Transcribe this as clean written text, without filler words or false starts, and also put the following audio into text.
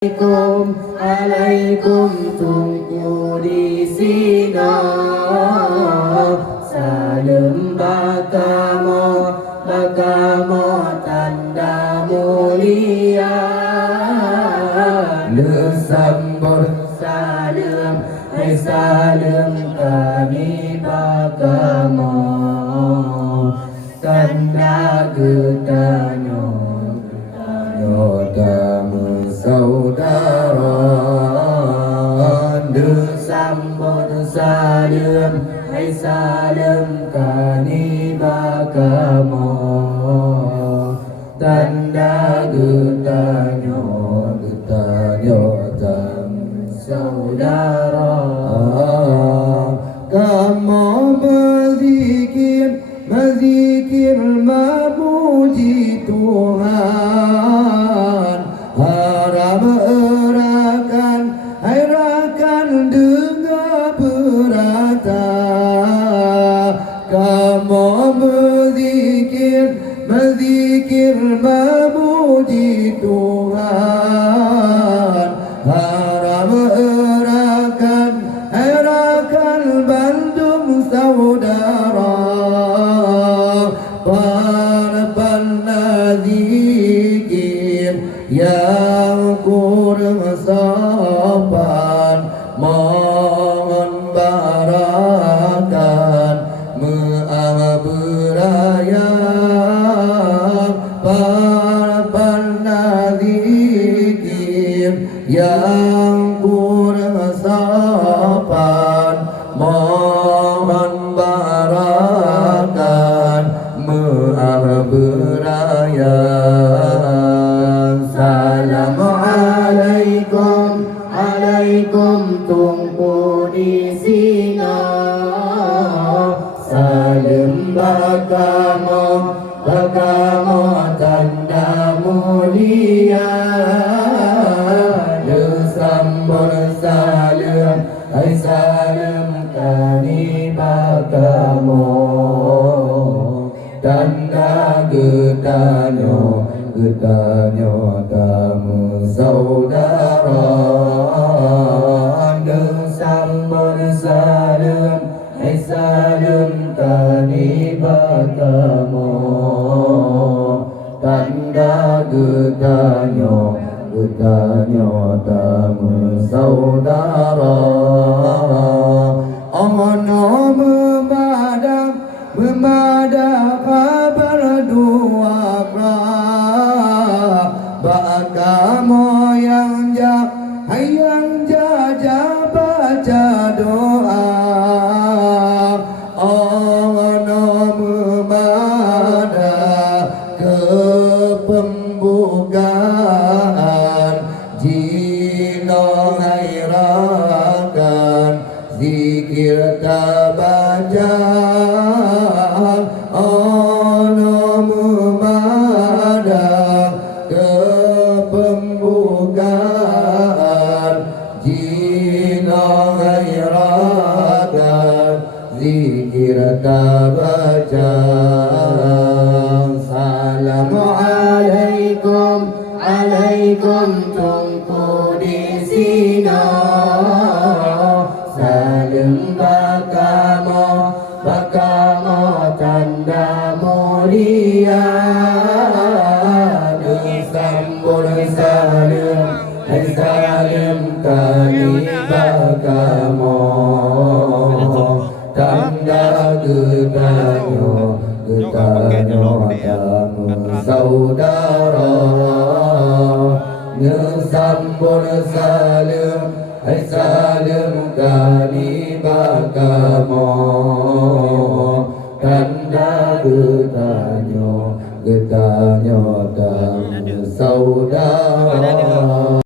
Alaikum tunggu di sini. Salam bakamo tanda mulia. Sambut salam, hai salam kami bakamo tanda gedanya. Yodamu saudara, sambut salam, hai salam kani bakamo tanda getanya tamu saudara. Kamu berzikir memuji Tuhan, harap erakan dengar berata. Kamu berzikir memuji Tuhan, harap erakan bandung saudara. Para penazikir yang kurang sopan, mohon barakan beraya. Para penazikir yang kurang sopan, mohon barakan beraya. Assalamualaikum tunggu di sini. Salam bakamo tanda mulia. Sambut salam, hai salam kani bakamo tanda getanya tamu saudara. Sambut salam, hai salam kani bakamo tanda getanya tamu saudara. Ono memadam kabar dua bakamo yang baca doa. Ono memadam kepembukaan jino hairakan zikir tabaca. Ono memadam kepembukaan jino hairakan zikir tabaca. Assalamualaikum tunggu di sini. Salam bakamo tanda mulia. Sambut salam, hai salam kani bakamo tanda getanya tamu saudara. Sambut salam, hai salam kani bakamo tanda getanya tamu saudara.